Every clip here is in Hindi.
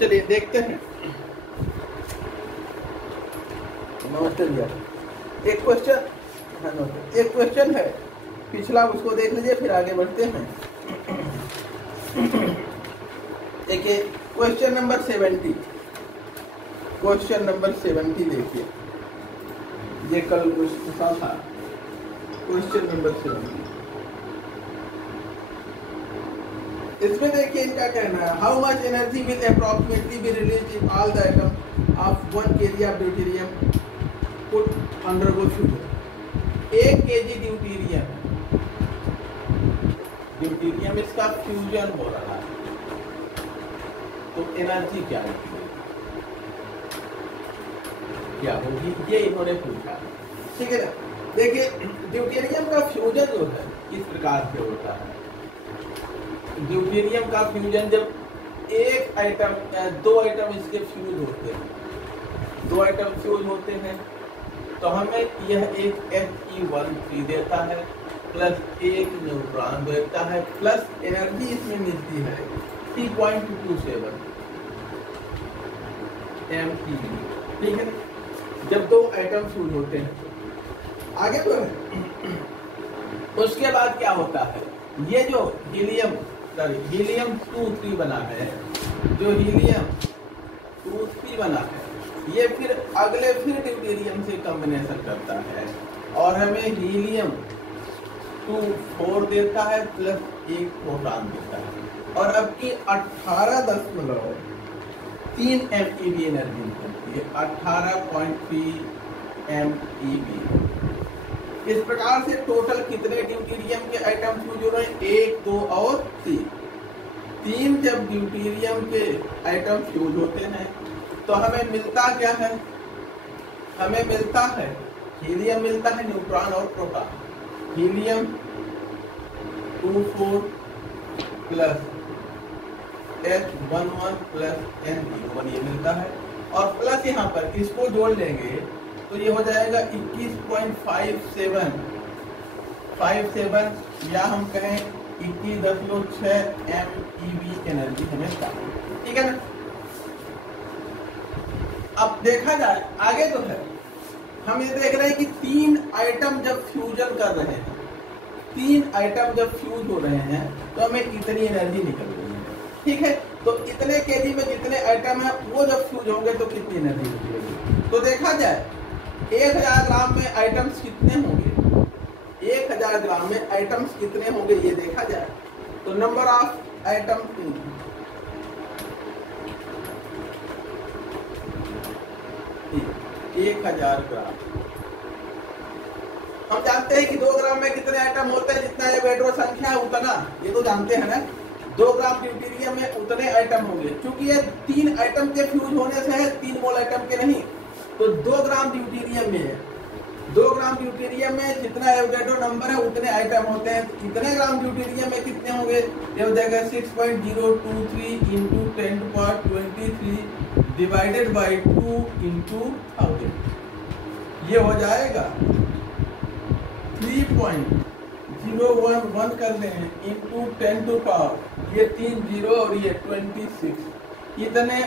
चलिए देखते हैं। नमस्ते भैया। एक क्वेश्चन है पिछला, उसको देख लीजिए फिर आगे बढ़ते हैं। देखिए क्वेश्चन नंबर 70 देखिए, ये कल पूछा था। क्वेश्चन नंबर 70 इसमें देखिए इनका कहना है, how much energy will approximately be release in all the item of 1 kg of deuterium put undergo fusion. 1 kg deuterium इसका फ्यूजन हो रहा है, तो एनर्जी क्या होगी, ये इन्होंने पूछा। ठीक है ना। देखिए ड्यूटेरियम का फ्यूजन जो है इस प्रकार से होता है। ड्यूटेरियम का फ्यूजन जब दो आइटम इसके फ्यूज होते हैं, तो हमें यह एक Fe13 देता है, प्लस एक न्यूट्रॉन देता है, प्लस एनर्जी इसमें मिलती है 3.27 MeV। ठीक है, जब दो आइटम फ्यूज होते हैं। आगे तो है उसके बाद क्या होता है, ये जो हीलियम 2-3 बना है, जो हीलियम 2-3 बना है, ये फिर ड्यूटेरियम से कॉम्बिनेशन करता है और हमें हीलियम 2-4 देता है, प्लस एक प्रोटॉन देता है, और अब की 18.3 MeV एनर्जी निकलती है, 18.3 MeV। इस प्रकार से टोटल कितने ड्यूटेरियम के आइटम फ्यूज हो रहे हैं, 1, 2 और 3। जब ड्यूटेरियम के आइटम फ्यूज होते हैं तो हमें मिलता क्या है, हमें मिलता है हीलियम, मिलता है न्यूट्रॉन और proton. Helium 24 plus H11 plus N01 ये मिलता है, और प्लस यहाँ पर इसको जोड़ लेंगे तो ये हो जाएगा 21.57, या हम कहें 21.6 MeV एनर्जी हमें चाहिए। ठीक है ना। अब देखा जाए आगे जो है, हम ये देख रहे हैं कि 3 आइटम जब फ्यूजन कर रहे हैं, 3 आइटम जब फ्यूज हो रहे हैं तो हमें इतनी एनर्जी निकल रही है। ठीक है, तो इतने केजी में जितने आइटम है वो जब फ्यूज होंगे तो कितनी एनर्जी निकलेगी। तो देखा जाए 1000 ग्राम में आइटम्स कितने होंगे, 1000 ग्राम में आइटम्स कितने होंगे ये देखा जाए तो नंबर ऑफ आइटम 1000 ग्राम। हम जानते हैं कि 2 ग्राम में कितने आइटम होते हैं, जितना एवोगाड्रो संख्या है उतना, ये तो जानते हैं ना। 2 ग्राम ड्यूटेरियम में उतने आइटम होंगे, क्योंकि ये 3 आइटम के फ्यूज होने से है, 3 मोल आइटम के नहीं। तो 2 ग्राम ड्यूटेरियम में है, 2 ग्राम ड्यूटेरियम में जितना एवोगाड्रो नंबर है उतने आइटम होते हैं। इतने ग्राम ड्यूटेरियम में कितने होंगे, ये हो जाएगा 6.023 इंटू 10⁻23 डिवाइडेड बाई 2 इंटू 1000, ये हो जाएगा 3.011 कर दें इंटू 10 टू पावर, ये 3 0 और ये 26, इतने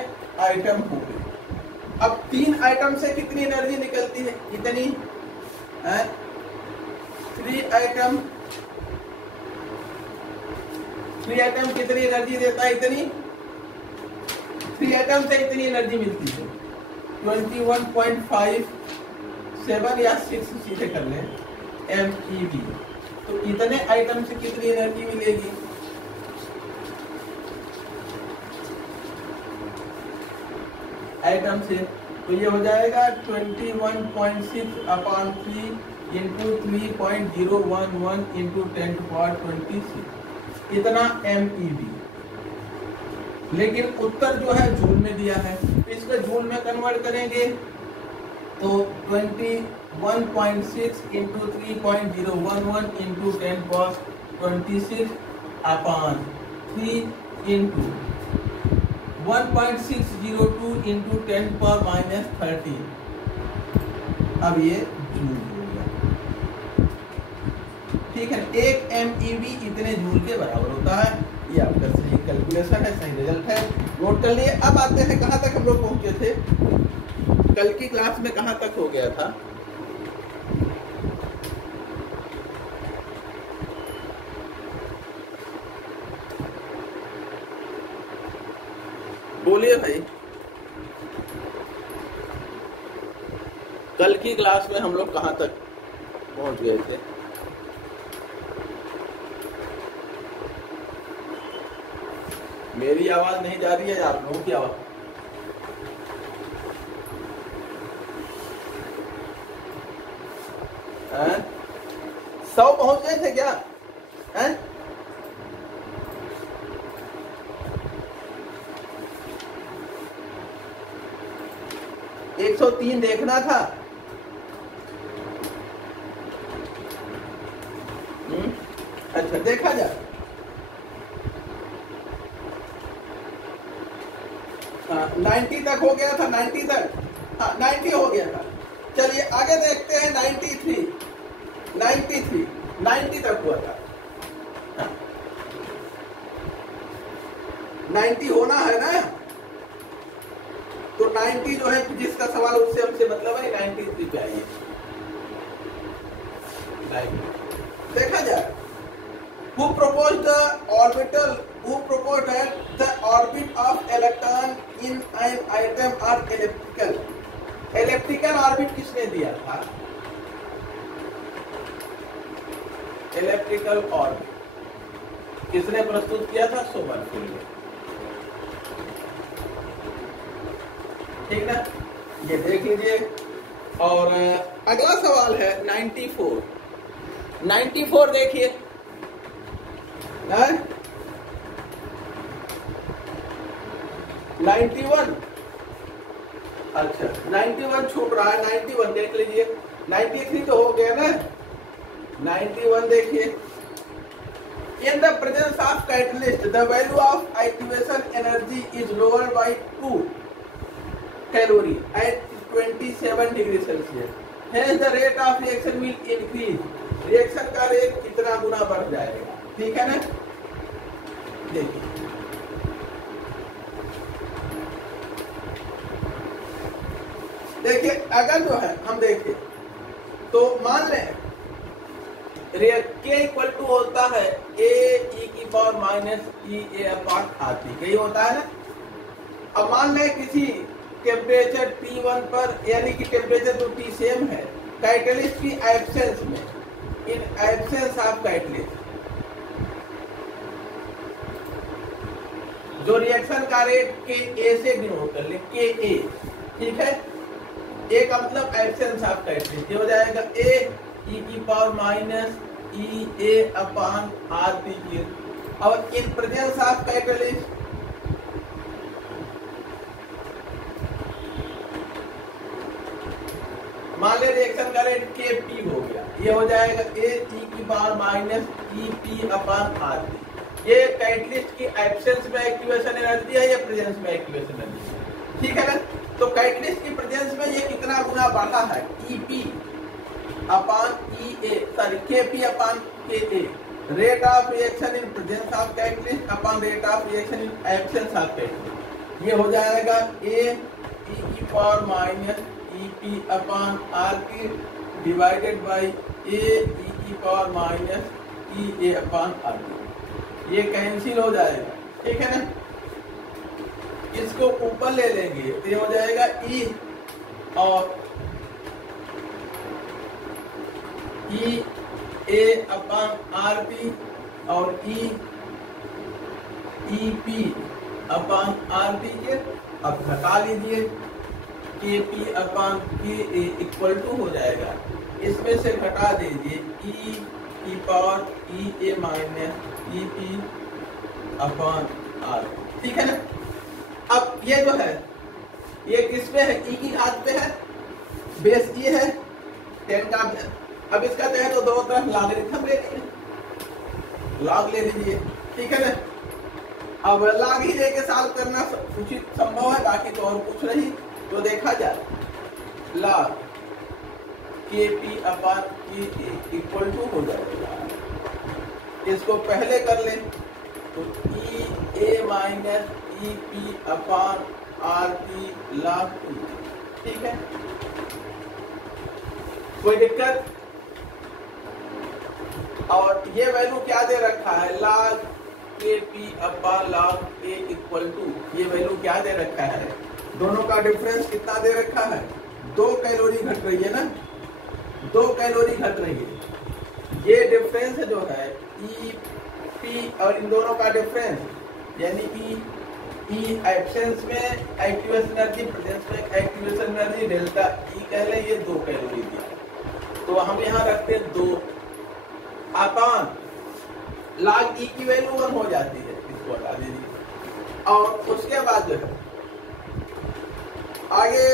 आइटम होंगे। अब 3 आइटम से कितनी एनर्जी निकलती है, इतनी। 3 आइटम कितनी एनर्जी देता है, इतनी। 3 आइटम से इतनी एनर्जी मिलती है 21.57 या 6 सीधे कर लें MeV। तो इतने आइटम से कितनी एनर्जी मिलेगी, आइटम से, तो ये हो जाएगा 21.6/3 इंटू 3.011 इंटू 10⁻26, इतना MeV। लेकिन उत्तर जो है जूल में दिया है, इसको जूल में कन्वर्ट करेंगे तो 21.6 इंटू 3.011 इंटू 10⁻26/3 इंटू 1.602 इंटू 10⁻−13। अब ये जूल हो गया। ठीक है, 1 MeV इतने जूल के बराबर होता है। ये आपका सही कैलकुलेशन है, सही रिजल्ट है, नोट कर लिए। अब आते हैं कहाँ तक हम लोग पहुंचे थे, कल की क्लास में कहाँ तक हो गया था। बोलिए भाई, कल की क्लास में हम लोग कहाँ तक पहुंच गए थे? मेरी आवाज नहीं जा रही है, आप लोगों की आवाज? हैं? 100 पहुंच गए थे क्या? हैं? एक 103 देखना था। अच्छा, देखा जाए। हाँ, 90 तक हो गया था, 90 तक, हाँ 90 हो गया था। चलिए आगे देखते हैं, 93, 90 तक हुआ था। हाँ, 90 होना है ना, तो 90 जो है, जिसका सवाल उससे हमसे मतलब है 93 पे आइए। देखा जाए, who proposed the orbit of electron in an atom are elliptical? Elliptical orbit किसने दिया था? Elliptical orbit किसने प्रस्तुत किया था? सोमरफेल्ड। ठीक ना, ये देख लीजिए। और अगला सवाल है 94 देखिए। 91, अच्छा 91 छूट रहा है, 91 देख लीजिए। 93 तो हो गया ना, 91 देखिए। In the presence of catalyst, the value of activation energy is lowered by 2 calorie at 27 degree Celsius. Hence the rate of reaction will increase. Reaction का रेट कितना गुना बढ़ जाएगा? ठीक है ना, देखिए अगर जो है हम देखें तो मान लें के इक्वल टू होता है ए की power minus E A upon R T, यही होता है ना। अब मान लें किसी टेम्परेचर T1 पर, यानी कि टेम्परेचर तो T सेम है, कैटलिस्ट की एब्सेंस में, इन एब्सेंस ऑफ कैटलिस्ट जो रिएक्शन का रेट के ए से डिनोट कर ले, के ए, ठीक है। ए का मतलब एब्सेंस ऑफ कैटलिस्ट, ये हो जाएगा ए ई की power minus E A upon R T. और इन प्रेजेंस ऑफ कैटलिस्ट मान ले रिएक्शन का रेट के पी हो गया, ये हो जाएगा ए ई की power minus E P upon R T. ये कैटलिस्ट की एब्सेंस में एक्टिवेशन एनर्जी है या प्रेजेंस में एक्टिवेशन एनर्जी है, ठीक है ना। तो कैटलिस्ट की प्रेजेंस में ये कितना गुना बढ़ा है, E P upon E A, sorry K P upon K A, rate of reaction in presence of catalyst upon rate of reaction in absence of catalyst. ये हो जाएगा ए ई की power minus E P upon R T divided by A E की power minus E A upon R T. ये कैंसिल हो जाएगा, ठीक है ना। इसको ऊपर ले लेंगे तो ये हो जाएगा ई और ई ए अपॉन आर टी और ई पी अपॉन आर टी के अब घटा लीजिए, के P upon K A equal to हो जाएगा, इसमें से घटा दीजिए ई की power E A minus E P upon R, ठीक है ना। अब ये जो है ये किस पे है, ई की घात पे है, बेस ये है 10 का। अब इसका चाहे तो दोनों तरफ लॉगरिथम ले लीजिए, लॉग ले लीजिए, ठीक है ना। अब लॉग ही लेके सॉल्व करना उचित संभव है, बाकी तो और कुछ नहीं। तो देखा जाए लॉग के P upon K A equal to हो जाएगा, इसको पहले कर लें तो E A minus E P upon R P log T. ठीक है, कोई दिक्कत? और ये वैल्यू क्या दे रखा है, log के P upon log A equal to, ये वैल्यू क्या दे रखा है, दोनों का डिफरेंस कितना दे रखा है, 2 कैलोरी घट रही है ना, 2 कैलोरी घट रही है। ये डिफरेंस जो है ई पी और इन दोनों का डिफरेंस यानी कि ई एब्सेंस में एक्टिवेशन एनर्जी, प्रेजेंस में एक्टिवेशन एनर्जी, डेल्टा ई कह लें, ये 2 कैलोरी दिया। तो हम यहाँ रखते हैं 2 अपॉन log ई की वैल्यू 1 हो जाती है, इसको हटा दीजिए। और उसके बाद जो है आगे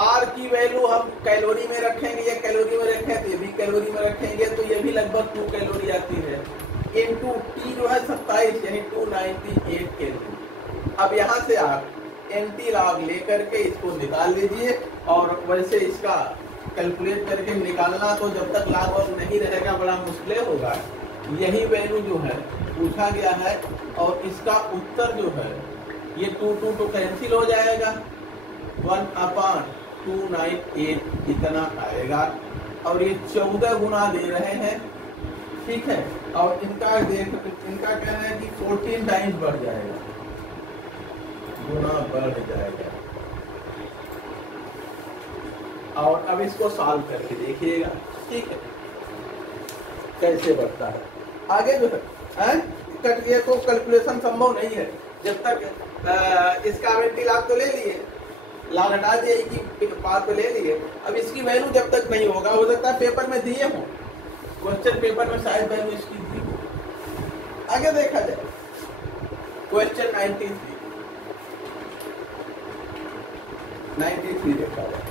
R की वैल्यू हम कैलोरी में रखेंगे, ये कैलोरी में रखें तो ये भी कैलोरी में रखेंगे, तो ये भी लगभग 2 कैलोरी आती है। इनटू T जो है 27 यानी 298 कैलोरी। अब यहाँ से आप एंटी लॉग लेकर के इसको निकाल लीजिए और वैसे इसका कैलकुलेट करके निकालना, तो जब तक लॉग वर्ग नहीं रहेगा बड़ा मुश्किल होगा। यही वैल्यू जो है पूछा गया है और इसका उत्तर जो है ये 2 तो कैंसिल हो जाएगा, 1/298 इतना आएगा और ये 14 गुना दे रहे हैं। ठीक है, और इनका कहना है कि 14 टाइम्स बढ़ जाएगा, गुना बढ़ जाएगा। और अब इसको सॉल्व करके देखिएगा, ठीक है, कैसे बढ़ता है आगे जो है। ये तो कैलकुलेशन संभव नहीं है जब तक इसका एंटी लॉग तो ले लिए, लॉग हटा दिए कि बात तो ले लिए। अब इसकी वैल्यू जब तक नहीं होगा, हो सकता है पेपर में दिए हो, क्वेश्चन पेपर में शायद वैल्यू इसकी दी हो। आगे देखा जाए क्वेश्चन 93 देखा जाए।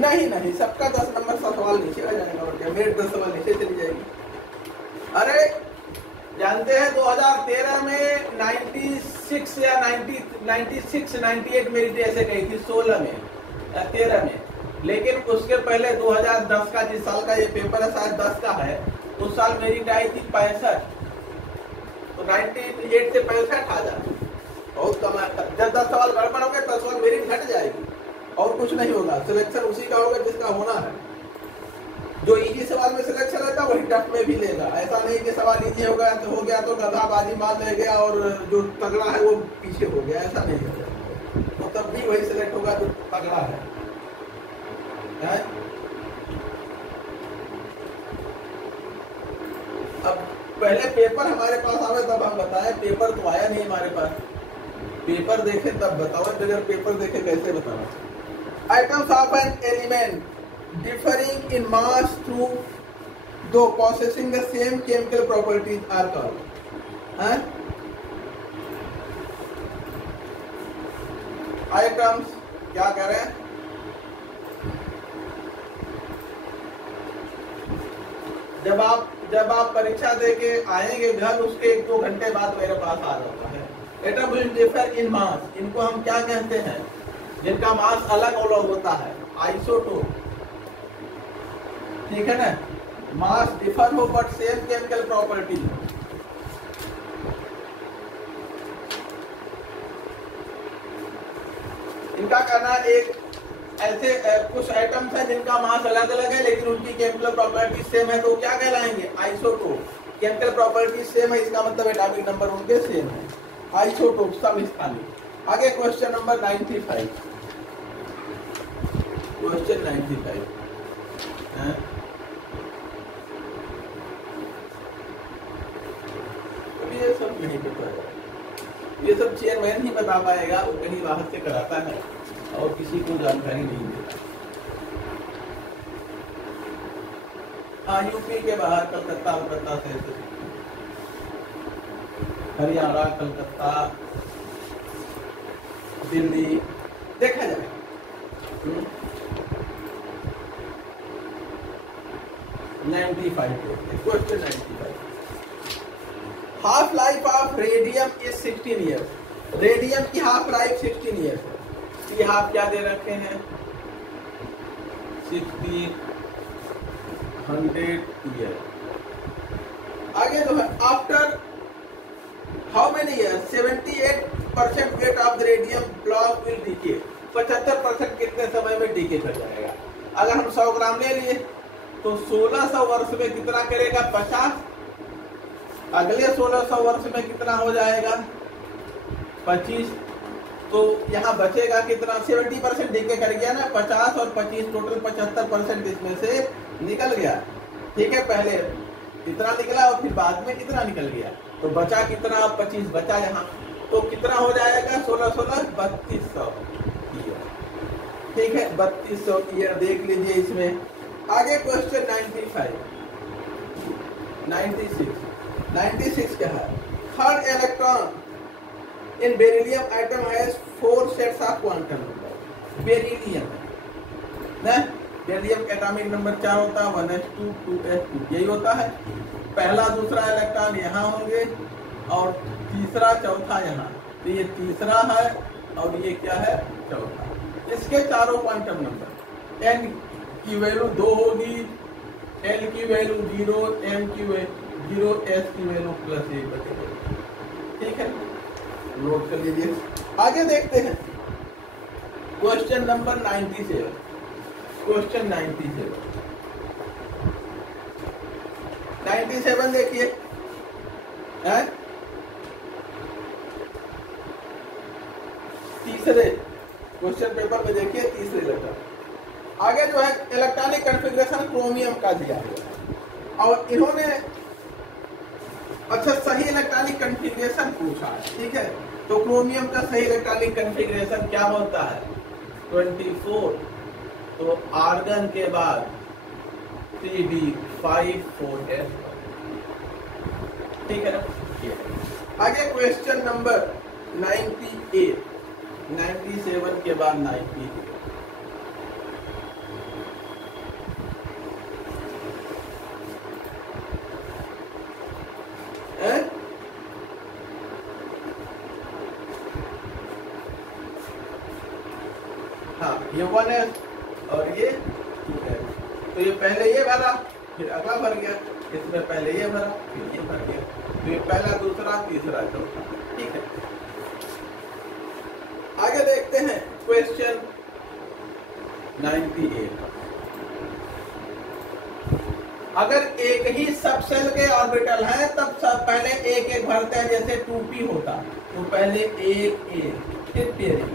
नहीं, सबका 10 नंबर का सवाल नीचे आ जाएगा और क्या, मेरे 10 सवाल नीचे चली जाएगी। अरे जानते हैं 2013 में 96 या 98 मेरी ऐसे गई थी, 16 में या 13 में, लेकिन उसके पहले 2010 का, जिस साल का ये पेपर है शायद 10 का है, उस साल मेरी आई थी 65, तो 98 से 65 आ जाए, बहुत कम है। जब 10 सवाल गड़बड़ हो गए 10 सवाल मेरी घट जाएगी और कुछ नहीं होगा, सिलेक्शन उसी का होगा जिसका होना है। जो इजी सवाल में सिलेक्शन लेता वही टफ में भी लेगा। ऐसा नहीं कि सवाल इजी हो गया तो गधाबाजी मान ले गया और जो तगड़ा है वो पीछे हो गया, ऐसा नहीं होगा। तो तब भी वही सिलेक्ट होगा जो तगड़ा है? अब पहले पेपर हमारे पास आवे तब हम बताएं, पेपर तो आया नहीं हमारे पास, पेपर देखे तब बताओ, बगैर पेपर देखे कैसे बताओ। Items of an element differing in mass through though possessing the same chemical properties are called items। क्या कह रहे हैं? जब आप परीक्षा देके आएंगे घर, उसके 1-2 घंटे बाद मेरे पास आ जाता है। एटम विल डिफर इन मास, इनको हम क्या कहते हैं? जिनका मास अलग अलग होता है, आइसोटोप। ठीक है ना, मास डिफर हो बट सेम केमिकल प्रॉपर्टी। इनका कहना एक ऐसे कुछ आइटम्स हैं जिनका मास अलग अलग है लेकिन उनकी केमिकल प्रॉपर्टी सेम है, तो क्या कहलाएंगे? आइसोटोप। केमिकल प्रॉपर्टी सेम है, इसका मतलब एटॉमिक नंबर उनके सेम है, आइसोटोप समस्थानिक। आगे क्वेश्चन नंबर 95, क्वेश्चन 95 है? ये सब नहीं पता है, ये सब चेयरमैन ही बता पाएगा, वो कहीं बाहर से कराता है और किसी को जानकारी नहीं देता। हाँ, यूपी के बाहर कलकत्ता से हरियाणा, कलकत्ता, दिल्ली देखा जाए। Question 95। Half life of radium is 16 years. Radium की हाफ लाइफ 16 ईयर्स है। ये हाफ क्या दे रखे हैं? 1600 ईयर। आगे जो है after how many years 78% weight of the radium block will decay, 75% कितने समय में डीके कर जाएगा। अगर हम 100 ग्राम ले लिए तो 1600 वर्ष में कितना करेगा 50, अगले 1600 वर्ष में कितना हो जाएगा 25, तो यहाँ बचेगा कितना 70% डीके कर गया ना, 50 और 25 टोटल 75% इसमें से निकल गया। ठीक है, पहले इतना निकला और फिर बाद में कितना निकल गया, तो बचा कितना 25 बचा यहाँ, तो कितना हो जाएगा 16 16 3200 ईयर। ठीक है, 3200 ईयर देख लीजिए इसमें। आगे क्वेश्चन 96 क्या है, third electron in beryllium atom has 4 sets of quantum number. Beryllium ना, बेरिलियम का एटॉमिक नंबर 4 होता है, 1s2 2s2 यही होता है। पहला दूसरा इलेक्ट्रॉन यहाँ होंगे और तीसरा चौथा यहाँ, तो ये तीसरा है और ये क्या है चौथा। इसके चारों क्वांटम नंबर, n की वैल्यू 2 होगी, l की वैल्यू 0, m की वैल्यू 0, s की वैल्यू +1 बचेगी। ठीक है, नोट कर लीजिए। आगे देखते हैं क्वेश्चन नंबर 97। क्वेश्चन 97 देखिए, तीसरे क्वेश्चन पेपर में देखिए, तीसरे लेटर। आगे जो है इलेक्ट्रॉनिक कॉन्फ़िगरेशन क्रोमियम का दिया है और इन्होंने अच्छा सही इलेक्ट्रॉनिक कॉन्फ़िगरेशन पूछा है। ठीक है, तो क्रोमियम का सही इलेक्ट्रॉनिक कॉन्फ़िगरेशन क्या होता है 24, तो आर्गन के बाद 3d5 4s। ठीक है ना। आगे क्वेश्चन नंबर 98, 97 के बाद 98। हाँ, ये 1s और ये 2s, तो ये पहले ये भरा फिर अगला भर गया, इसमें पहले ये भरा फिर ये भर गया, तो ये पहला दूसरा तीसरा चौथा। ठीक है, आगे देखते हैं क्वेश्चन 98। अगर एक ही सब सेल के ऑर्बिटल हैं तब सब पहले एक एक भरते हैं, जैसे 2p होता तो पहले एक फिर पेयरिंग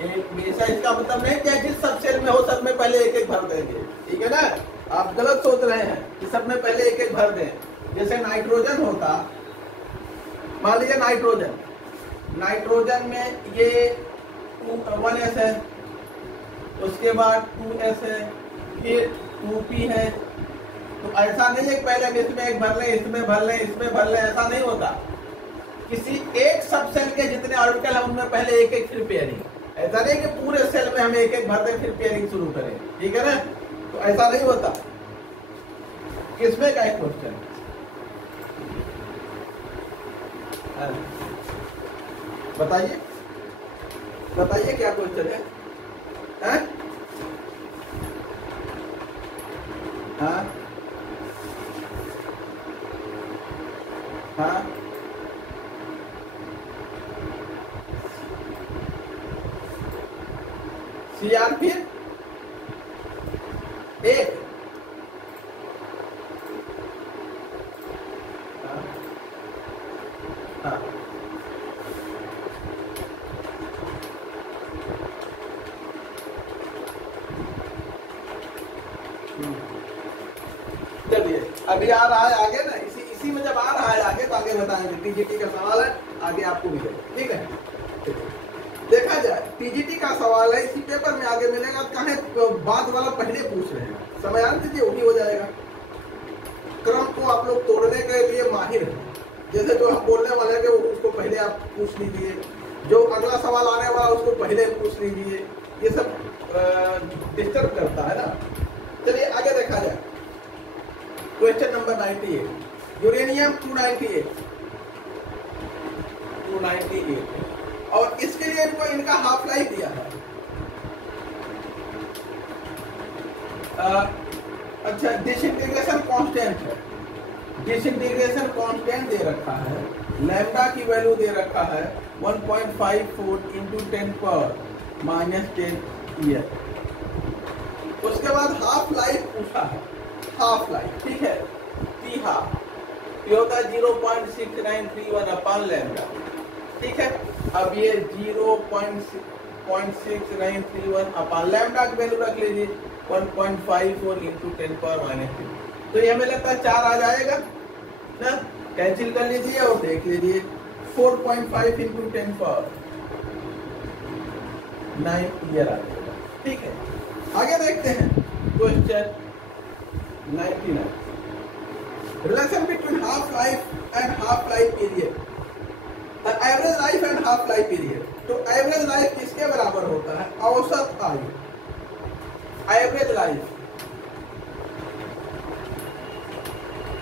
एक, हमेशा इसका मतलब नहीं कि जिस सब सेल में हो सब में पहले एक एक भर देंगे। ठीक है ना, आप गलत सोच रहे हैं कि सब में पहले एक एक भर दें। जैसे नाइट्रोजन होता, मान लीजिए नाइट्रोजन में ये 1s है, उसके बाद 2s है, फिर 2p है, तो ऐसा नहीं है पहले इसमें एक भर लें, इसमें भर लें, इसमें भर लें, ऐसा नहीं होता। किसी एक सब सेल के जितने ऑर्बिटल है उनमें पहले एक एक फिर पेयरिंग, ऐसा नहीं कि पूरे सेल में हम एक एक भर दें फिर पेयरिंग शुरू करें। ठीक है ना, तो ऐसा नहीं होता। किसमें का एक क्वेश्चन बताइए, बताइए क्या क्वेश्चन है? हाँ हाँ, CR फिर एक, हाँ चलिए अभी आ रहा है आगे ना, इसी में जब आ रहा है आगे तो आगे बताएंगे। टीजीटी का सवाल है, आगे आपको मिलेगा। ठीक है, देखा जाए टीजीटी का सवाल है, इसी पेपर में आगे मिलेगा। कहे बात वाला पहले पूछ रहे हैं, समय आने दीजिए, वही हो जाएगा। क्रम को आप लोग तोड़ने के लिए माहिर है। जैसे जो हम बोलने वाले हैं उसको पहले आप पूछ लीजिए, जो अगला सवाल आने वाला उसको पहले पूछ लीजिए, ये सब डिस्टर्ब करता है ना। चलिए आगे देखा जाए क्वेश्चन नंबर 98, यूरेनियम 298 और इसके लिए इनको इनका हाफ लाइफ दिया है। अच्छा, डिसइंटीग्रेशन कांस्टेंट है डिसइंटीग्रेशन कांस्टेंट दे रखा है, लैम्डा की वैल्यू दे रखा है 1.54 × 10⁻10 ईयर। उसके बाद हाफ लाइफ पूछा है, हाफ लाइफ, ठीक है, टी हाफ ये होता है 0.6931 अपन लैम्डा, ठीक है। अब ये 0.6931 अपन लैम्डा की वैल्यू रख लीजिए 1.54 × 10⁻3, तो ये हमें लगता है 4 आ जाएगा ना, कैंसिल कर लीजिए और देख लीजिए 4.5 × 10⁻9 ईयर आ जाएगा, ठीक है। आगे देखते हैं question 99, relation between half life and half life period, average life and half life period. तो एवरेज लाइफ किसके बराबर होता है? औसत आयु, एवरेज लाइफ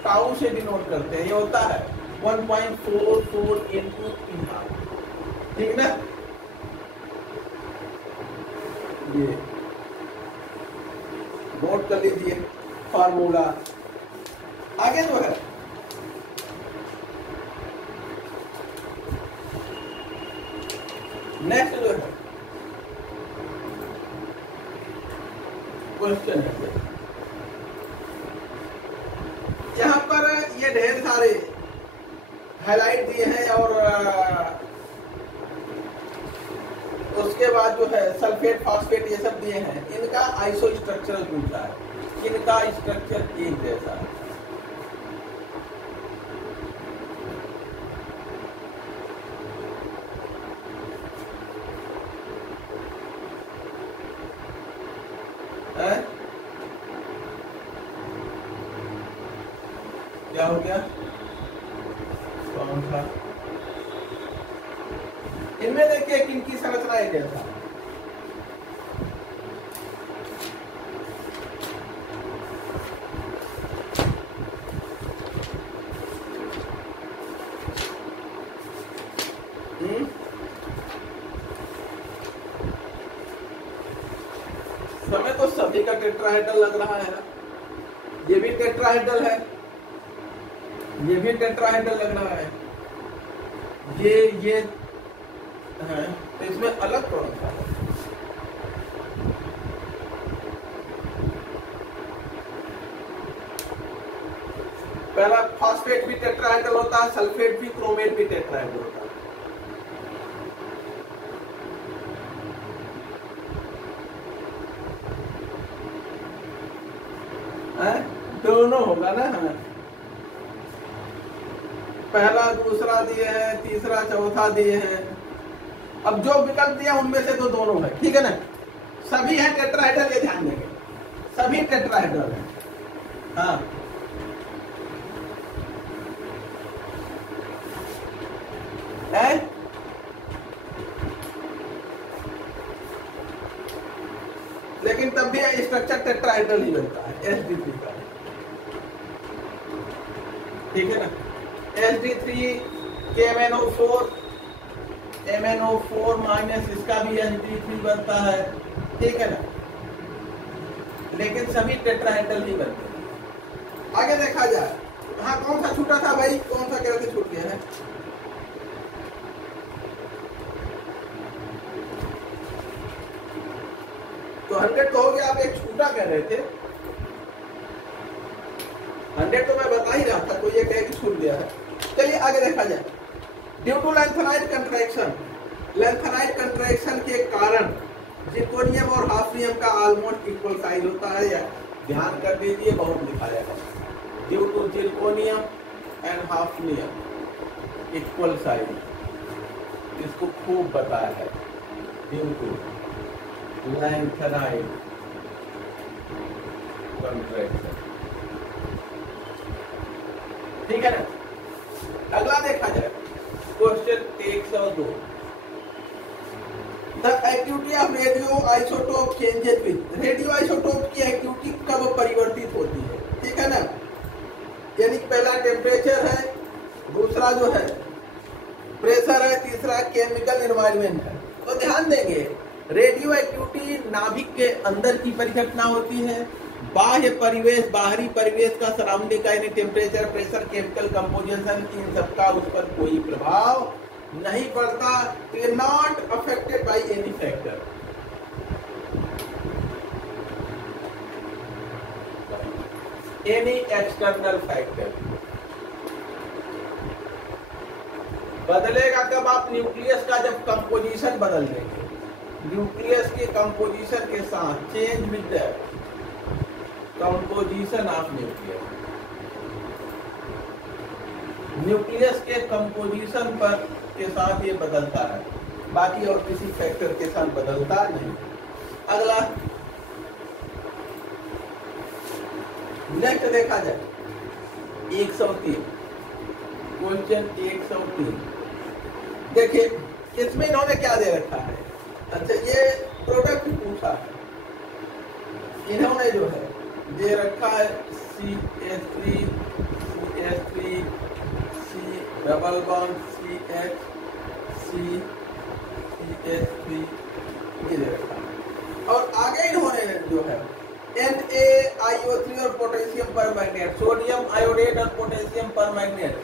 टाउ से डिनोट करते हैं, ये होता है 1.44 × 3.5, ठीक ना। ये नोट कर लीजिए फार्मूला। आगे जो है नेक्स्ट जो है क्वेश्चन है, यहाँ पर ये ढेर सारे हाईलाइट दिए हैं और उसके बाद जो है सल्फेट फॉस्फेट ये सब दिए हैं, इनका आइसो स्ट्रक्चरल पूछा है, इनका स्ट्रक्चर एक जैसा है। क्या हो गया? कौन था? इनमें देखिए किनकी संरचना एक जैसा, समय तो सभी का टेट्राहेड्रल लग रहा है ना, ये भी टेट्राहेड्रल है, ये भी टेट्राहेड्रल लग रहा है, ये है, तो इसमें अलग कौन सा है? पहला फॉस्फेट भी टेट्राहेड्रल होता है, सल्फेट भी, क्रोमेट भी टेट्राहेड्रल होता है। दोनों होगा ना, हमें पहला दूसरा दिए हैं, तीसरा चौथा दिए हैं, अब जो विकल्प दिया उनमें से तो दोनों है, ठीक है ना। सभी हैं टेट्राहेड्रल, ये ध्यान देंगे, सभी टेट्राहेड्रल हैं, हाँ। है? लेकिन तब भी स्ट्रक्चर टेट्राहेड्रल ही बनता है, sd3 का, ठीक है ना। sd3 MnO4 माइनस इसका भी sd3 बनता है, ठीक है ना, लेकिन सभी टेट्राहेड्रल ही बनते हैं। आगे देखा जाए, हाँ कौन सा छूटा था भाई, कौन सा कह रहे थे छूट गया है? तो 100 तो हो गया, आप एक छूटा कह रहे थे, 100 तो मैं बता ही रहा था, कोई ये कह के छूट गया है। चलिए आगे देखा जाए, ड्यू टू लैंथेनाइड कंट्रैक्शन के कारण जिरकोनियम और हाफनियम का ऑलमोस्ट इक्वल साइज होता है, या ध्यान कर दीजिए बहुत लिखा जाएगा, due to zirconium and hafnium equal size, इसको खूब बताया है, ड्यू टू लैंथेनाइड कंट्रैक्शन, ठीक है ना। अगला देखा जाए question 102, the activity of radio isotope changes with, radio isotope की एक्टिविटी कब परिवर्तित होती है, ठीक है ना। यानी पहला टेम्परेचर है, दूसरा जो है प्रेशर है, तीसरा केमिकल एनवायरनमेंट है। तो ध्यान देंगे, रेडियो एक्टिविटी नाभिक के अंदर की परिघटना होती है, बाह्य परिवेश, बाहरी परिवेश का, सराउंडिंग का यानी टेम्परेचर, प्रेशर, केमिकल कंपोजिशन, इन सबका उस पर कोई प्रभाव नहीं पड़ता। Not affected by any factor. Any external factor. बदलेगा कब? आप न्यूक्लियस का जब कंपोजिशन बदल देंगे, न्यूक्लियस के कंपोजिशन के साथ, change with the composition of nucleus, nucleus के कंपोजिशन पर के साथ ये बदलता है, बाकी और किसी फैक्टर के साथ बदलता नहीं। अगला नेक्स्ट देखा जाए 103, क्वेश्चन 103। देखिए इसमें इन्होंने क्या दे रखा है। अच्छा, ये प्रोडक्ट पूछा है, इन्होंने जो है दे रखा है CH3 CH3 C double bond CH CH3 ये दे रखा है, और आगे इन्होंने जो है NaIO3 और पोटेशियम पर मैग्नेट, सोडियम आयोडेट और पोटेशियम पर मैग्नेट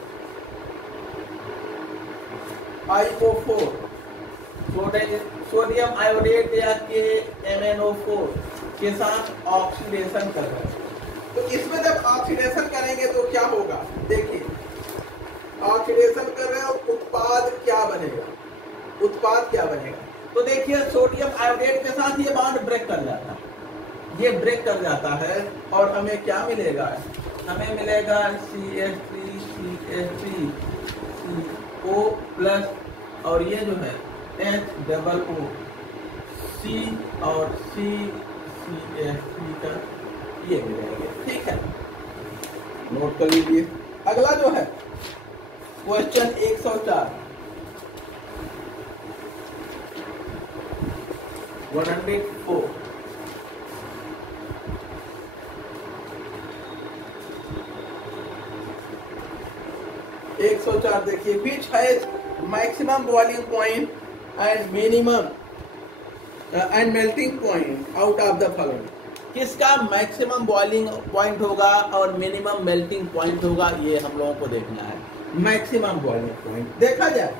IO4, सोडियम आयोडेट या KMnO4 के साथ ऑक्सीडेशन कर रहे हैं। तो इसमें जब ऑक्सीडेशन करेंगे तो क्या होगा? देखिए ऑक्सीडेशन कर रहे हैं और उत्पाद क्या बनेगा? उत्पाद क्या बनेगा? तो देखिए सोडियम आयोडेट के साथ ये बॉन्ड ब्रेक कर जाता है, ये ब्रेक कर जाता है और हमें क्या मिलेगा? हमें मिलेगा CH3 CH3 CO प्लस, और ये जो है H+O C और CH3 का ये मिलेगा। ठीक है, नोट कर लीजिए। अगला जो है क्वेश्चन 104, 104। देखिए which has maximum boiling point and minimum and melting point out of the following. किसका मैक्सिमम बॉइलिंग पॉइंट होगा और मिनिमम मेल्टिंग पॉइंट होगा, ये हम लोगों को देखना है। मैक्सिमम बॉइलिंग पॉइंट देखा जाए,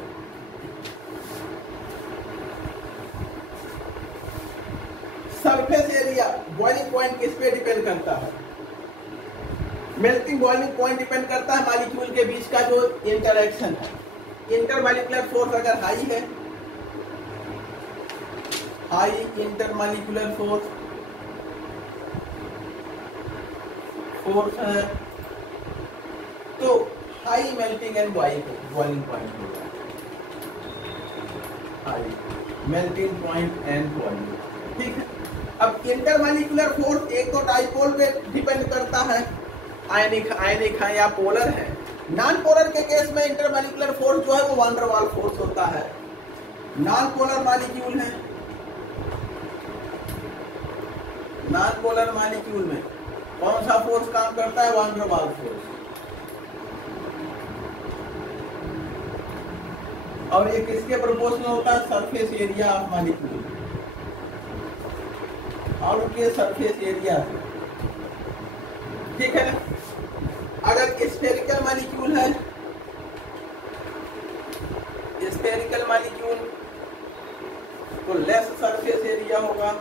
सरफेस एरिया बॉइलिंग पॉइंट किस पे डिपेंड करता है? मेल्टिंग बॉइलिंग पॉइंट डिपेंड करता है मॉलिक्यूल के बीच का जो इंटरेक्शन है। इंटरमॉलिक्यूलर फोर्स अगर हाई है, हाई इंटरमॉलिक्यूलर फोर्स है, तो high melting and boiling point होगा। High melting point and boiling. ठीक है, अब इंटरमॉलिक्यूलर फोर्स एक तो डाइपोल पे डिपेंड करता है, आयनिक है या पोलर है। नॉन पोलर के केस में इंटरमॉलिक्यूलर फोर्स जो है वो वान डेर वाल्स फोर्स होता है। नॉन पोलर मॉलिक्यूल है, नॉन पोलर मॉलिक्यूल में कौन सा फोर्स काम करता है? Van der Waals force. और ये किसके प्रोपोर्शनल होता है? सरफेस एरिया ऑफ मॉलिक्यूल, और उनके सरफेस एरिया से। ठीक है ना? अगर स्फेरिकल मॉलिक्यूल है, स्फेरिकल मॉलिक्यूल तो लेस सरफेस एरिया होगा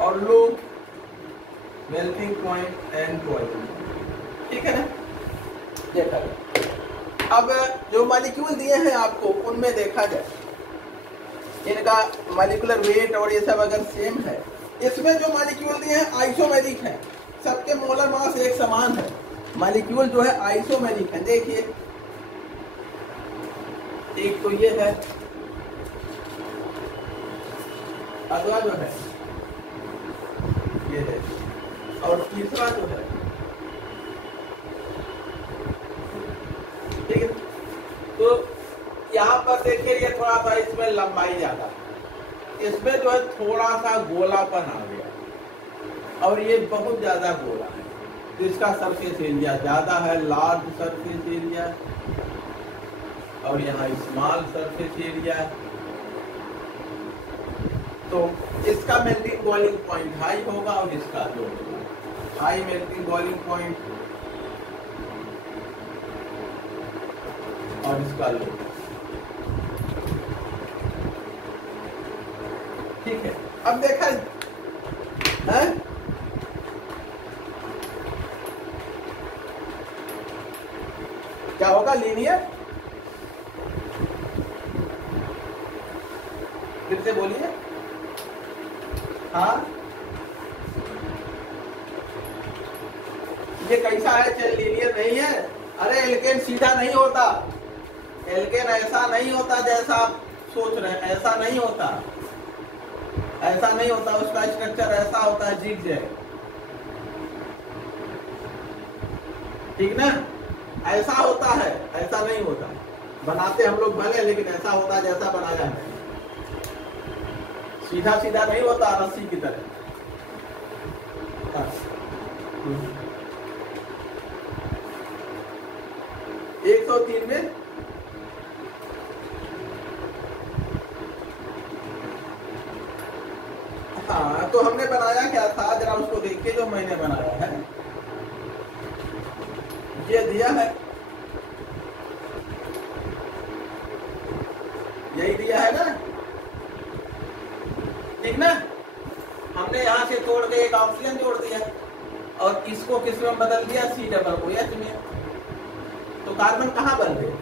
और low melting point and boiling. ठीक है ना? देखा जाए। अब जो मॉलिक्यूल दिए हैं आपको, उनमें देखा जाए इनका मॉलिक्यूलर वेट और ये सब अगर सेम है, इसमें जो मॉलिक्यूल दिए हैं आइसोमेरिक है, सबके मोलर मास एक समान है। मॉलिक्यूल जो है आइसोमेरिक है। देखिए एक तो ये है, अगला जो है ये है, और तीसरा जो है, ठीक है। तो यहाँ पर देखिए ये थोड़ा सा इसमें लंबाई ज्यादा, इसमें जो है थोड़ा सा गोलापन आ गया और ये बहुत ज्यादा गोला है, तो इसका सरफेस एरिया ज्यादा है, लार्ज सरफेस एरिया, और यहाँ स्मॉल सरफेस एरिया। तो इसका मेल्टिंग बॉइलिंग पॉइंट हाई होगा और इसका लो होगा। हाई मेल्टिंग बॉइलिंग पॉइंट और इसका लो। ठीक है, अब देखा है क्या होगा, लीनियर। फिर से बोलिए। हाँ, ये कैसा है, चल लीनियर नहीं है। अरे एल्केन सीधा नहीं होता, एल्केन ऐसा नहीं होता जैसा आप सोच रहे हैं, ऐसा नहीं होता, ऐसा नहीं होता। उसका स्ट्रक्चर ऐसा होता है, जिगजैग, ठीक ना, ऐसा होता है, ऐसा नहीं होता। बनाते हम लोग भले, लेकिन ऐसा होता है जैसा बनाया है, सीधा सीधा नहीं होता रस्सी की तरह। 103 में हाँ, तो हमने बनाया क्या था, जरा उसको देखिए जो मैंने बनाया है। ये दिया है, यही दिया है ना, ठीक ना। हमने यहाँ से तोड़ के एक ऑक्सीजन जोड़ दिया और इसको किस में बदल दिया, C डबल को H में। तो कार्बन कहाँ बन गए,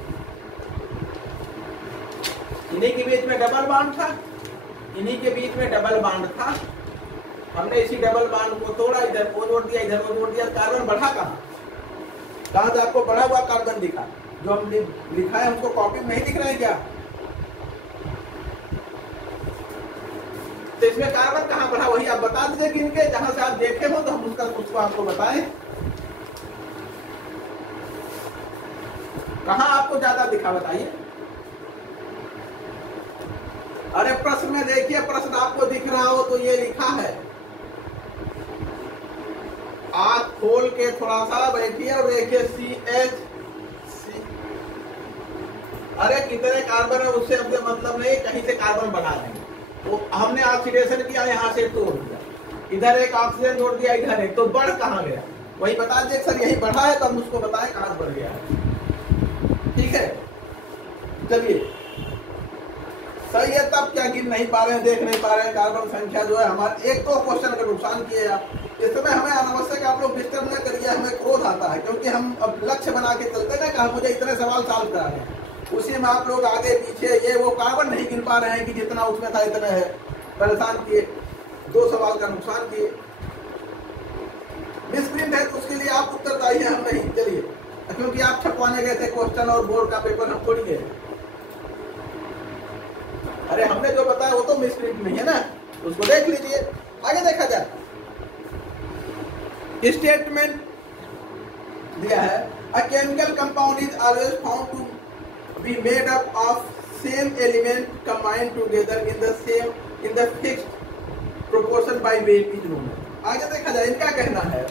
इन्हीं के बीच में डबल बॉन्ड था, इन्हीं के बीच में डबल बॉन्ड था। हमने इसी डबल बॉन्ड को तोड़ा, इधर वो जोड़ दिया, इधर वो जोड़ दिया। कार्बन बढ़ा कहाँ, कहाँ से आपको बढ़ा हुआ कार्बन दिखा, जो हम लिखा है उसको कॉपी में नहीं दिख रहा है क्या। तो इसमें कार्बन कहाँ बढ़ा, वही आप बता दीजिए कि इनके जहां से आप देखे हो, तो हम उसको आपको बताएं कहाँ आपको ज्यादा दिखा, बताइए। अरे प्रश्न में देखिए, प्रश्न आपको दिख रहा हो तो ये लिखा है, आँख खोल के थोड़ा सा बैठिए और देखिए CH। अरे कितने कार्बन है उससे हमसे मतलब नहीं, कहीं से कार्बन बढ़ा देंगे। तो हमने ऑक्सीडेशन किया, यहाँ से तोड़ दिया, इधर एक ऑक्सीजन जोड़ दिया, इधर एक, तो बढ़ कहाँ गया, वही बता दीजिए सर यही बढ़ा है, तो हम उसको बताएं कहाँ बढ़ गया है। ठीक है, चलिए सही है। तब क्या गिन नहीं पा रहे हैं, देख नहीं पा रहे हैं, कार्बन संख्या जो है हमारे, एक तो क्वेश्चन का नुकसान किए आप। इस समय हमें अनावश्यक आप लोग डिस्टर्ब न करिए, हमें क्रोध आता है, क्योंकि हम अब लक्ष्य बना के चलते ना, कहा मुझे इतने सवाल सॉल्व करा रहे हैं, उसी में आप लोग आगे पीछे ये वो कार्बन नहीं गिन पा रहे हैं कि जितना उसमें था इतना है, परेशान किए, 2 सवाल का नुकसान किए। मिसप्रिंट है तो उसके लिए आप उत्तरदायी हैं, हम नहीं। चलिए, क्योंकि आप छपवाने गए थे क्वेश्चन और बोर्ड का पेपर, हम थोड़ी गए। अरे हमने जो बताया वो तो मिसप्रिंट नहीं है ना, उसको देख लीजिए। आगे देखा जाए, स्टेटमेंट दिया है, a chemical compound is always found to be made up of same element combined together in the fixed proportion by weight is known। आगे देखा जाए, इनका कहना है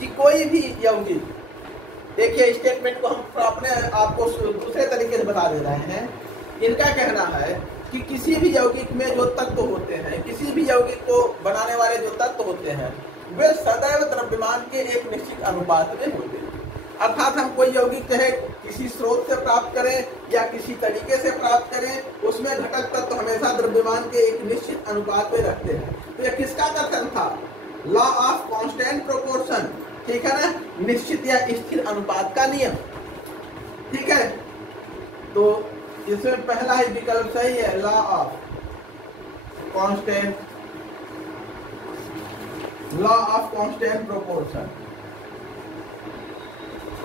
कि कोई भी यौगिक, देखिए स्टेटमेंट को हम अपने आपको दूसरे तरीके से बता दे रहे हैं। इनका कहना है कि किसी भी यौगिक में जो तत्व होते हैं, किसी भी यौगिक को बनाने वाले जो तत्व होते हैं, वे सदैव द्रव्यमान के एक निश्चित अनुपात में होते हैं। अर्थात हम कोई यौगिक चाहे किसी स्रोत से प्राप्त करें या किसी तरीके से प्राप्त करें, उसमें घटक तत्व तो हमेशा द्रव्यमान के एक निश्चित अनुपात में रखते हैं। तो यह किसका कथन था, लॉ ऑफ कांस्टेंट प्रोपोर्शन, ठीक है ना, निश्चित या स्थिर अनुपात का नियम। ठीक है, तो इसमें पहला ही विकल्प सही है, लॉ ऑफ कांस्टेंट प्रोपोर्शन,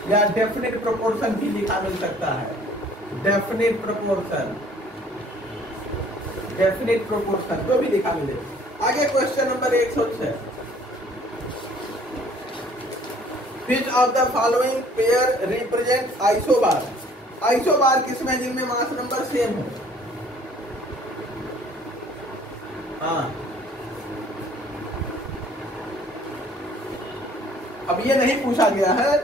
या डेफिनेट प्रोपोर्शन भी लिखा मिल सकता है, डेफिनेट प्रोपोर्शन जो भी लिखा मिले। आगे question number 106, which of the following pair represent isobar. Isobar किसमें, जिनमें मास नंबर सेम हो। हाँ, अब ये नहीं पूछा गया है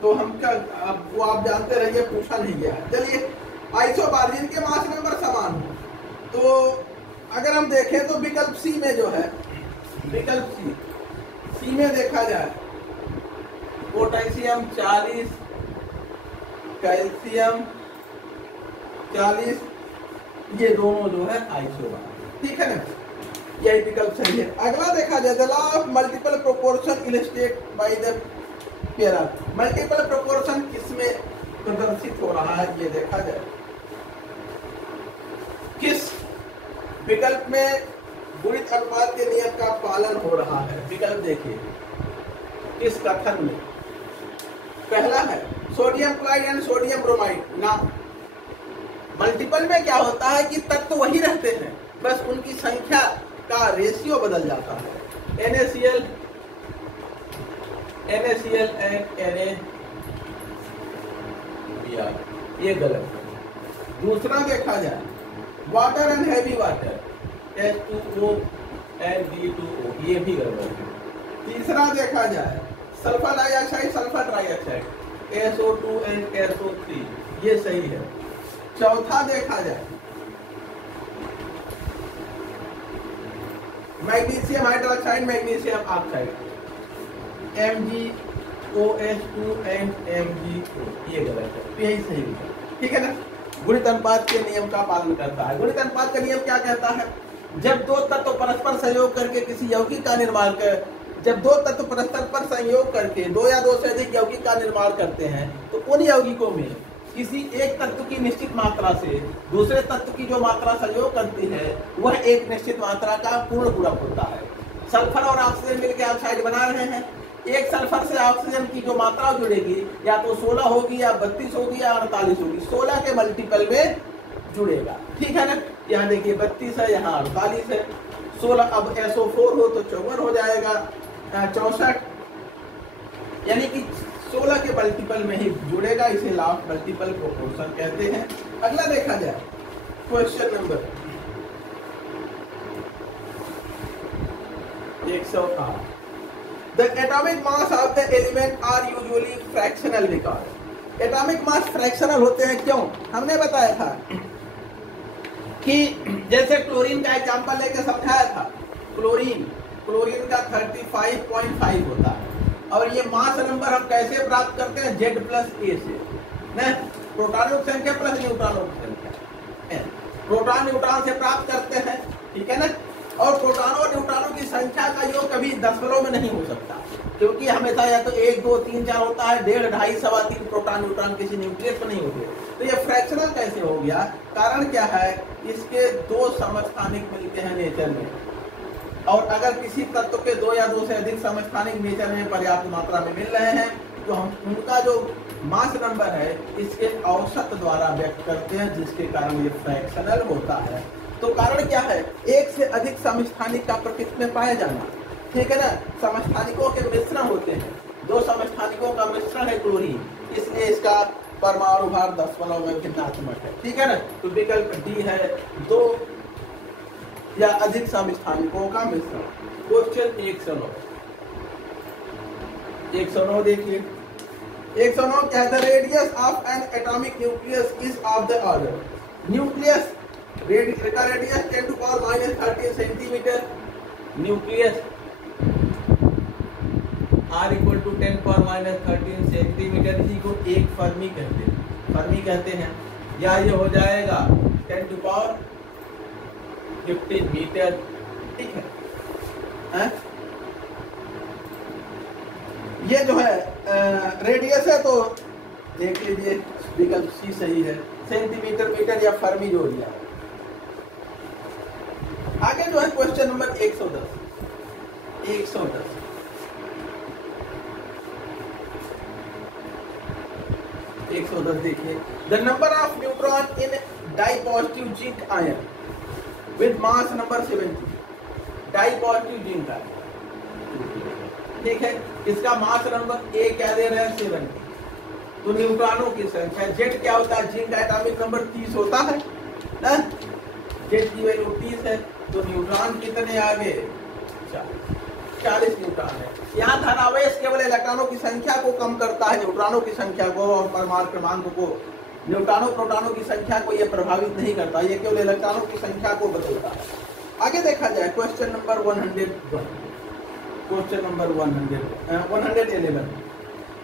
तो हम क्या, अब वो आप जानते रहिए, पूछा नहीं गया। चलिए, आइसोबार जिनके मास नंबर समान हो, तो अगर हम देखें तो विकल्प सी में जो है, विकल्प सी में देखा जाए पोटेशियम 40, कैल्शियम 40, ये दोनों जो है आइसो वाला, ठीक है ना, यही विकल्प सही है। अगला देखा जाए the law of multiple proportion illustrate by the pair. Multiple proportion किसमें प्रदर्शित हो रहा है ये देखा जाए, किस विकल्प में गुणित अनुपात के नियम का पालन हो रहा है। विकल्प देखिए किस कथन में, पहला है sodium chloride and sodium bromide ना, मल्टीपल में क्या होता है कि तत्व तो वही रहते हैं, बस उनकी संख्या का रेशियो बदल जाता है। NaCl एंड Na, ये गलत है। दूसरा देखा जाए water and heavy water H2O and B2O, ये भी गलत है। तीसरा देखा जाए sulphur dioxide sulphur trioxide SO2 and SO3, ये सही है। चौथा देखा जाए magnesium hydroxide magnesium oxide MgOH2 and MgO, ये गलत है, यही सही है, ठीक है ना। गुणित अनुपात के नियम का पालन करता है। गुणित अनुपात का नियम क्या कहता है, जब दो तत्व परस्पर संयोग करके किसी यौगिक का निर्माण कर, जब दो तत्व परस्पर संयोग करके दो या दो से अधिक यौगिक का निर्माण करते हैं तो उन यौगिकों में किसी एक तत्व की निश्चित मात्रा से दूसरे तत्व की जो मात्रा संयोग करती है वह एक निश्चित मात्रा का पूर्ण पूरक होता है। सल्फर और ऑक्सीजन मिलकर ऑक्साइड बना रहे हैं, एक सल्फर से ऑक्सीजन की जो मात्रा जुड़ेगी या तो 16 होगी या 32 होगी या 48 होगी, 16 के मल्टीपल में जुड़ेगा, ठीक है ना। यहाँ देखिए 32 है, यहाँ 48 है, 16 अब SO4 हो तो 54 हो जाएगा, 64, यानी कि 16 के मल्टीपल में ही जुड़ेगा, इसे लॉ ऑफ मल्टीपल प्रोपोर्शन कहते हैं। अगला देखा जाए question number 108। The atomic mass of the element are usually fractional because atomic mass fractional होते हैं, क्यों? हमने बताया था कि जैसे क्लोरीन का एग्जांपल लेके समझाया था, क्लोरीन का 35.5 होता है और ये मास नंबर हम कैसे प्राप्त करते हैं, Z+A से ना, प्रोटॉनों की संख्या प्लस न्यूट्रॉनों की संख्या, प्रोटॉन न्यूट्रॉन से प्राप्त करते हैं, ठीक है ना। और प्रोटॉनों और न्यूट्रॉनों की संख्या का योग कभी दशमलव में नहीं हो सकता, क्योंकि हमेशा या तो 1, 2, 3, 4 होता है, 1.5, 2.5, 3 प्रोटॉन न्यूट्रॉन किसी न्यूक्लियस में नहीं होते। तो ये फ्रैक्शनल कैसे हो गया, कारण क्या है, इसके दो समस्थानिक मिलते हैं नेचर में, और अगर किसी तत्व के दो या दो से अधिक समस्थानिक नेचर में पर्याप्त मात्रा में मिल रहे हैं तो हम उनका जो मास नंबर है इसके औसत द्वारा व्यक्त करते हैं, जिसके कारण ये फ्रैक्शनल होता है। तो कारण क्या है, एक से अधिक समस्थानिक का प्रकृति में पाया जाना, ठीक है ना। समस्थानिकों के मिश्रण होते हैं, दो समस्थानिकों का मिश्रण है क्लोरीन, इसलिए इसका परमाणु भार दशमलव में भिन्नात्मक है, ठीक है ना। तो विकल्प डी है, दो या अधिक समस्थानिकों का मिश्रण। क्वेश्चन 109 देखिए, 109 क्या है, the radius of an atomic nucleus is of the order, nucleus का radius 10⁻13 centimetre, nucleus R = 10⁻13 centimetre, इसी को एक फर्मी कहते हैं, या ये हो जाएगा 10⁻15 मीटर, ठीक है। ये जो है रेडियस है, तो देख लीजिए विकल्प सी सही है, सेंटीमीटर, मीटर या फर्मी जोड़ लिया। आगे जो है क्वेश्चन नंबर 110 देखिए, the number of neutron in di positive zinc ion with mass number 70, di positive zinc ion, ठीक है, इसका मास नंबर ए क्या दे रहे हैं, 70, तो न्यूट्रॉनों की संख्या, जेड क्या होता है, जिंक एटॉमिक नंबर 30 होता है ना, जेड की वैल्यू 30 है, तो न्यूट्रॉन कितने आगे, 40 न्यूट्रॉन है। यहाँ धनावेश केवल इलेक्ट्रॉनों की संख्या को कम करता है, न्यूट्रॉनों की संख्या को और परमाणु क्रमांक को, न्यूट्रॉनों प्रोटॉनों की संख्या को यह प्रभावित नहीं करता, ये केवल इलेक्ट्रॉनों की संख्या को बदलता है, आगे देखा जाए question number 101, question number 111,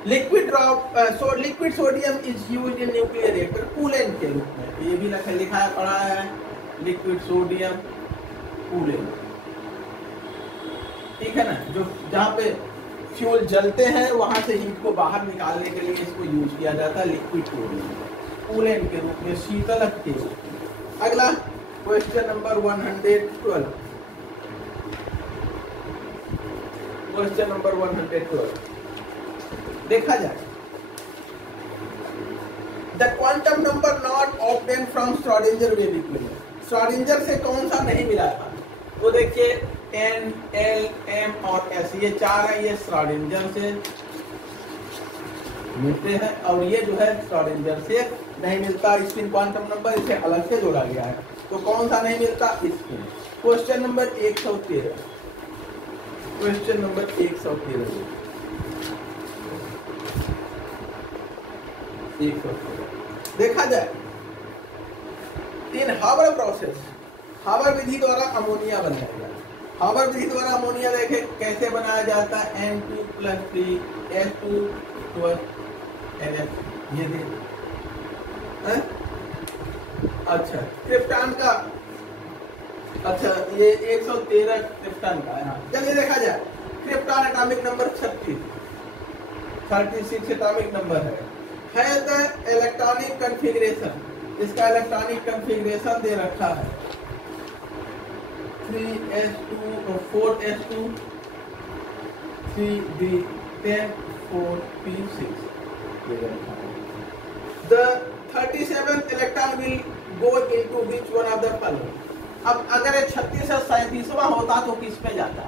liquid sodium is used in nuclear reactor coolant के रूप में। ये भी लिखा है, पढ़ा है, लिक्विड सोडियम कूलेंट, ठीक है ना, जो जहाँ पे फ्यूल जलते हैं वहां से हीट को बाहर निकालने के लिए इसको यूज किया जाता है, लिक्विड सोडियम कूलेंट के रूप में, शीतलक के रूप में। अगला क्वेश्चन नंबर 112, क्वेश्चन नंबर 112 देखा जाए, the quantum number not obtain from Schrodinger wave equation. Schrodinger से कौन सा नहीं मिला था? वो देखिए N, L, M और S, ये चार है, ये श्रोडिंगर से मिलते हैं और ये जो है श्रोडिंगर से नहीं मिलता। स्पिन क्वांटम नंबर इसे अलग से जोड़ा गया है, तो कौन सा नहीं मिलता? Spin. Question number 113, question number 113 देखा जाए, इन हाबर प्रोसेस, हाबर विधि द्वारा अमोनिया बनाया गया। हाबर विधि द्वारा अमोनिया देखे कैसे बनाया जाता है, N2+3H2 NF, ये दे अच्छा क्रिप्टॉन का, अच्छा ये 113 क्रिप्टॉन का है। चलिए देखा जाए, krypton atomic number 36 atomic number है द इलेक्ट्रॉनिक कॉन्फ़िगरेशन, इसका इलेक्ट्रॉनिक कॉन्फ़िगरेशन दे रखा है 3s2 और 4s2 3d10 4p6 दे रखा है। The 37 electron will go into which one of the following? अब अगर 36 और 37वां होता तो किस पे जाता?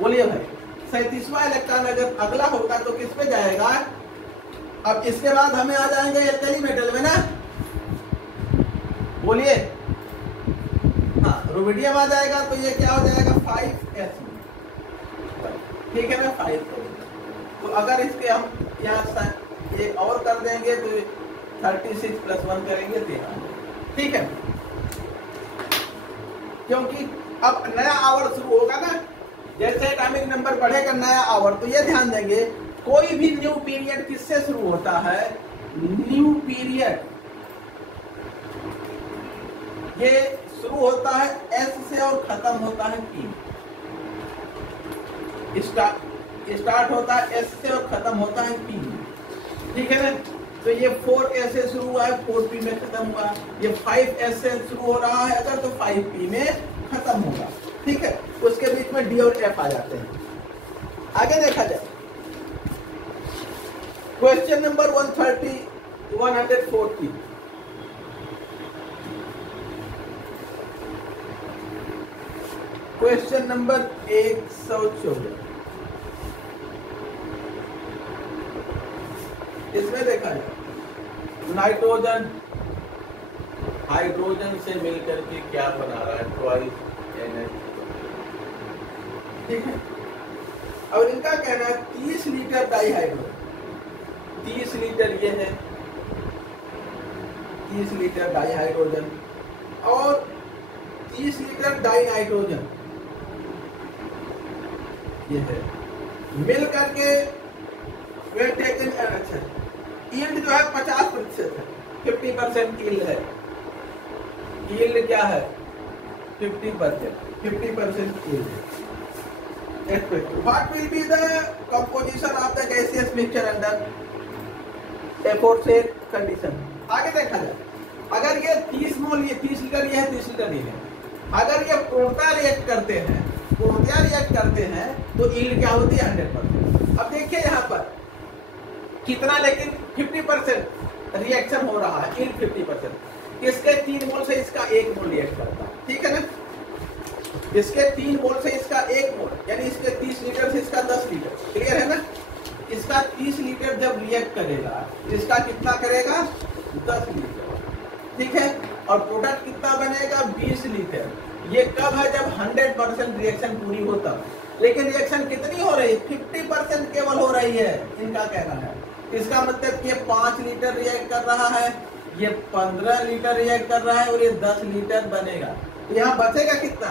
बोलिए भाई, 37वां इलेक्ट्रॉन अगर अगला होता तो किस पे जाएगा? अब इसके बाद हमें आ जाएंगे एल्कली मेटल में ना, बोलिए, हाँ रुबिडियम आ जाएगा, तो ये क्या हो जाएगा 5s, ठीक है ना, 5। तो अगर इसके हम यहाँ ये और कर देंगे तो 36 + 1 करेंगे 13, ठीक है, क्योंकि अब नया आवर शुरू होगा ना, जैसे एटॉमिक नंबर बढ़ेगा नया आवर, तो ये ध्यान देंगे कोई भी न्यू पीरियड किससे शुरू होता है? न्यू पीरियड ये शुरू होता है S से और खत्म होता है P। स्टार्ट होता है S से और खत्म होता है P, ठीक है ना। तो ये 4s से शुरू हुआ है, 4p में खत्म हुआ। ये 5s से शुरू हो रहा है अगर, तो 5p में खत्म होगा, ठीक है। उसके बीच में D और F आ जाते हैं। आगे देखा जाए, क्वेश्चन नंबर 140, क्वेश्चन नंबर 114, इसमें देखा जाए, नाइट्रोजन हाइड्रोजन से मिलकर के क्या बना रहा है? ट्वाइस NH, ठीक है। अब इनका कहना है 30 लीटर डाईहाइड्रोजन, 30 लीटर ये है, 30 लीटर डाईहाइड्रोजन और 30 लीटर डाईनाइट्रोजन ये है, मिल करके अच्छा यील्ड जो है 50% है, 50% यील्ड है। यील्ड क्या है? 50% यील्ड है। What will be the composition of the gaseous mixture under aforesaid condition? आगे देखा जाए, अगर ये 30 मोल, ये 30 लीटर, ये है 30 लीटर ये है, अगर ये पूर्णतः रिएक्ट करते हैं तो यील्ड क्या होती है? 100%। अब देखिए यहाँ पर कितना, लेकिन 50% रिएक्शन हो रहा है, यील्ड 50%। इसके 3 मोल से इसका 1 मोल रिएक्ट करता है, ठीक है ना। इसके 3 मोल से इसका 1 मोल, यानी इसके 30 लीटर से इसका 10 लीटर, क्लियर है ना। इसका 30 लीटर जब रिएक्ट करेगा, इसका कितना करेगा? 10 लीटर, ठीक है। और प्रोडक्ट कितना बनेगा? 20 लीटर। ये कब है? जब 100% रिएक्शन पूरी होता है। लेकिन रिएक्शन कितनी हो रही है? 50% केवल हो रही है, इनका कहना है। इसका मतलब कि 5 लीटर रिएक्ट कर रहा है, ये 15 लीटर रिएक्ट कर रहा है और ये 10 लीटर बनेगा। तो यहाँ बचेगा कितना?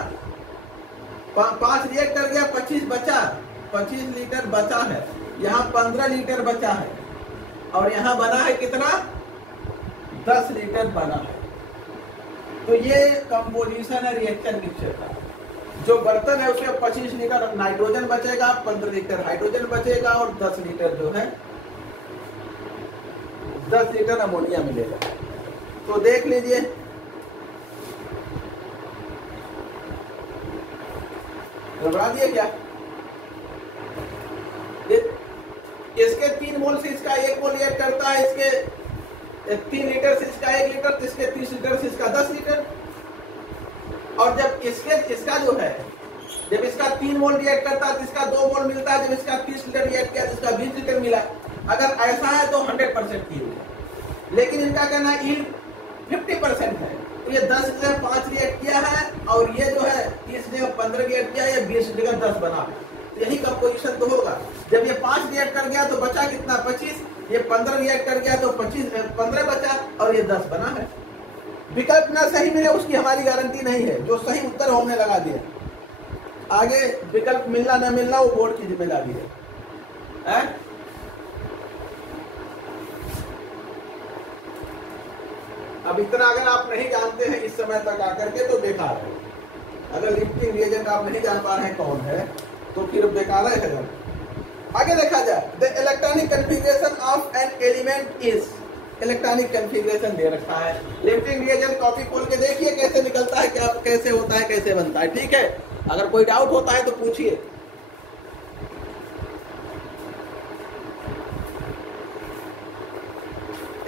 5 रिएक्ट कर गया, 25 बचा, 25 लीटर बचा है, यहाँ 15 लीटर बचा है, और यहाँ बना है कितना, 10 लीटर बना है। तो ये कंपोजिशन है रिएक्शन मिक्सचर का। जो बर्तन है उसमें 25 लीटर नाइट्रोजन बचेगा, 15 लीटर हाइड्रोजन बचेगा, और 10 लीटर जो है 10 लीटर अमोनिया मिलेगा। तो देख लीजिए, घबरा दिए क्या? इसके 3 मोल से इसका 1 मोल रिएक्ट करता है, इसके 3 लीटर से इसका 1 लीटर, तो इसके 30 लीटर से इसका 10 लीटर। और जब इसका जो है, जब इसका 3 मोल रिएक्ट करता है तो इसका 2 मोल मिलता है, जब इसका 30 लीटर रिएक्ट किया तो इसका 20 लीटर मिला। अगर ऐसा है तो 100% यील्ड है, लेकिन इनका कहना यील्ड 50% है। तो ये 10 जगह 5 रिएक्ट किया है, और ये जो है 30 जगह 15 रिएक्ट किया, ये 20 जगह 10 बना है। तो यही कंपोजिशन तो होगा। जब ये 5 रिएक्ट कर गया तो बचा कितना, 25, ये 15 रिएक्ट कर गया तो 15 बचा, और ये 10 बना है। विकल्प ना सही मिले उसकी हमारी गारंटी नहीं है, जो सही उत्तर होने लगा दिया। आगे विकल्प मिलना न मिलना वो बोर्ड की जिम्मेदारी है। अब इतना अगर आप नहीं जानते हैं इस समय तक आकर के तो बेकार है। अगर लिफ्टिंग रिएजेंट आप नहीं जान पा रहे हैं कौन है तो फिर बेकार है। आगे देखा जाए, the electronic configuration of an element is, electronic configuration दे रखा है। लिफ्टिंग रिएजेंट कॉपी खोल के देखिए कैसे निकलता है, क्या कैसे होता है, कैसे बनता है। ठीक है, अगर कोई डाउट होता है तो पूछिए।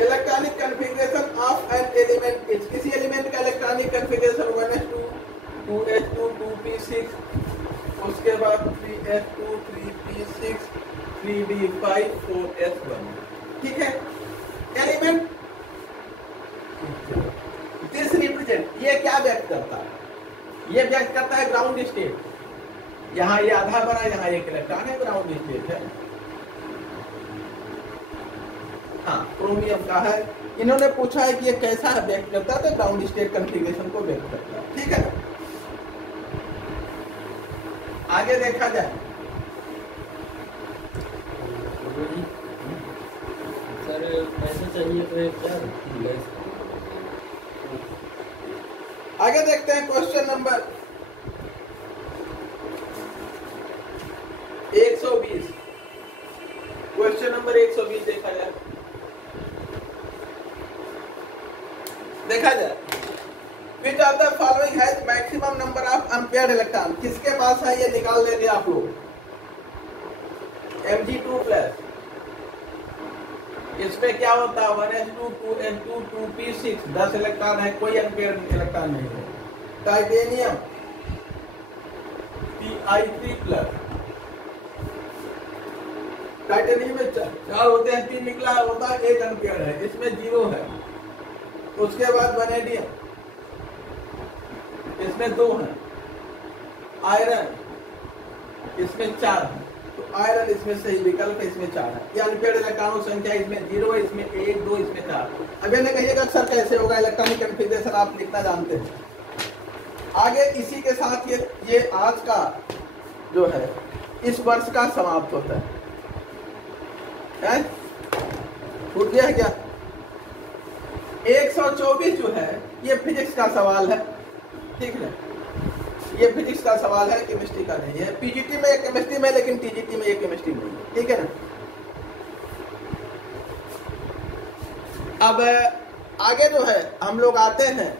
Electronic configuration of an element is, किसी एलिमेंट का electronic configuration 1s2 2s2 2p6, उसके बाद 3s2 3p6 3d5 4s1। ठीक है, एलिमेंट दिस रिप्रेजेंट, ये क्या व्यक्त करता है, ये व्यक्त करता है ग्राउंड स्टेट। यहाँ ये आधा बना, यहाँ एक इलेक्ट्रॉन है, ग्राउंड स्टेट है। हाँ, क्रोमियम का है। इन्होंने पूछा है कि ये कैसा व्यक्त करता है, तो ग्राउंड स्टेट कॉन्फ़िगरेशन को व्यक्त करता है। ठीक है, आगे देखा जाए। सर ऐसा चाहिए तो क्या, आगे देखते हैं क्वेश्चन नंबर 120। क्वेश्चन नंबर 120 देखा जाए। Which of the following has maximum number of unpaired electron, किसके पास है ये निकाल लेंगे आप लोग। Mg2+, इसमें क्या होता है 1s2 2s2 2p6, 10 इलेक्ट्रॉन है, कोई अनपेयर्ड इलेक्ट्रॉन नहीं है। टाइटेनियम Ti3+, टाइटेनियम में 4 होते हैं, 3 निकला होता है, 1 अनपेयर्ड है, इसमें 0 है। उसके बाद वैनेडियम, इसमें 2 है। आयरन, इसमें 4 है, तो आयरन इसमें सही विकल्प है, इसमें 4 है। ये अनपेयर्ड इलेक्ट्रॉनों की संख्या इसमें 0 है, इसमें 1 2 इसमें 4। अब ये कहिएगा सर कैसे होगा, इलेक्ट्रॉनिक कॉन्फ़िगरेशन आप लिखना जानते हैं। आगे इसी के साथ ये आज का जो है इस वर्ष का समाप्त होता है। छूट गया क्या? 124 जो है ये फिजिक्स का सवाल है। ठीक है, ये फिजिक्स का सवाल है, केमिस्ट्री का नहीं है। पीजीटी में एक केमिस्ट्री में, लेकिन टीजीटी में एक केमिस्ट्री नहीं है। ठीक है ना। अब आगे जो है हम लोग आते हैं